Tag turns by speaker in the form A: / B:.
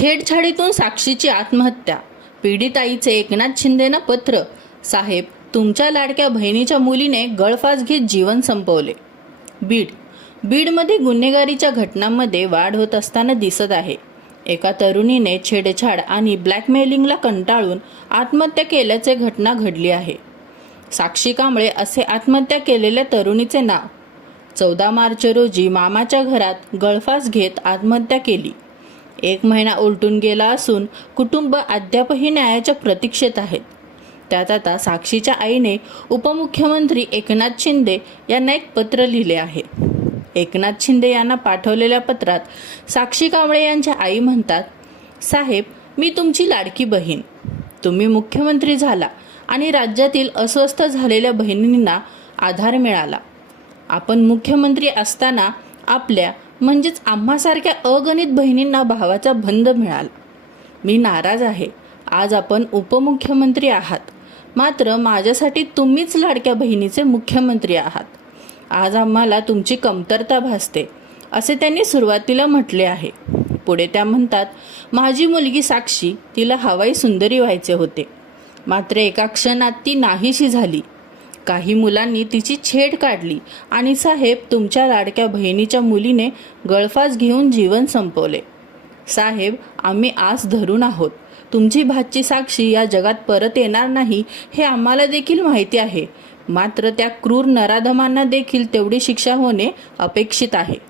A: छेडछाडीतून साक्षीची आत्महत्या. पीडित आईचे एकनाथ शिंदेनं पत्र. साहेब तुमच्या लाडक्या बहिणीच्या मुलीने गळफास घेत जीवन संपवले. बीड. बीडमध्ये गुन्हेगारीच्या घटनांमध्ये वाढ होत असताना दिसत आहे. एका तरुणीने छेडछाड आणि ब्लॅकमेलिंगला कंटाळून आत्महत्या केल्याचे घटना घडली आहे. साक्षी कांबळे असे आत्महत्या केलेल्या तरुणीचे नाव. चौदा मार्च रोजी मामाच्या घरात गळफास घेत आत्महत्या केली. एक महिना उलटून गेला असून कुटुंब अद्यापही न्यायाच्या प्रतीक्षेत आहेत. त्यात आता साक्षीच्या आईने उपमुख्यमंत्री एकनाथ शिंदे यांना एक पत्र लिहिले आहे. एकनाथ शिंदे यांना पाठवलेल्या पत्रात साक्षी कांबळे यांच्या आई म्हणतात साहेब मी तुमची लाडकी बहीण. तुम्ही मुख्यमंत्री झाला आणि राज्यातील अस्वस्थ झालेल्या बहिणींना आधार मिळाला. आपण मुख्यमंत्री असताना आपल्या म्हणजेच आम्हासारख्या अगणित बहिणींना भावाचा बंध मिळाला. मी नाराज आहे. आज आपण उपमुख्यमंत्री आहात. मात्र माझ्यासाठी तुम्हीच लाडक्या बहिणीचे मुख्यमंत्री आहात. आज आम्हाला तुमची कमतरता भासते असे त्यांनी सुरुवातीला म्हटले आहे. पुढे त्या म्हणतात माझी मुलगी साक्षी तिला हवाई सुंदरी व्हायचे होते. मात्र एका क्षणात ती नाहीशी झाली. काही मुलांनी तिची छेड काढली. आणि साहेब तुमच्या लाडक्या बहिणीच्या मुलीने गळफास घेऊन जीवन संपवले. साहेब आम्ही आस धरून आहोत. तुमची भातची साक्षी या जगात परत येणार नाही हे आम्हाला देखील माहिती आहे. मात्र त्या क्रूर नराधमांना देखील तेवढी शिक्षा होणे अपेक्षित आहे.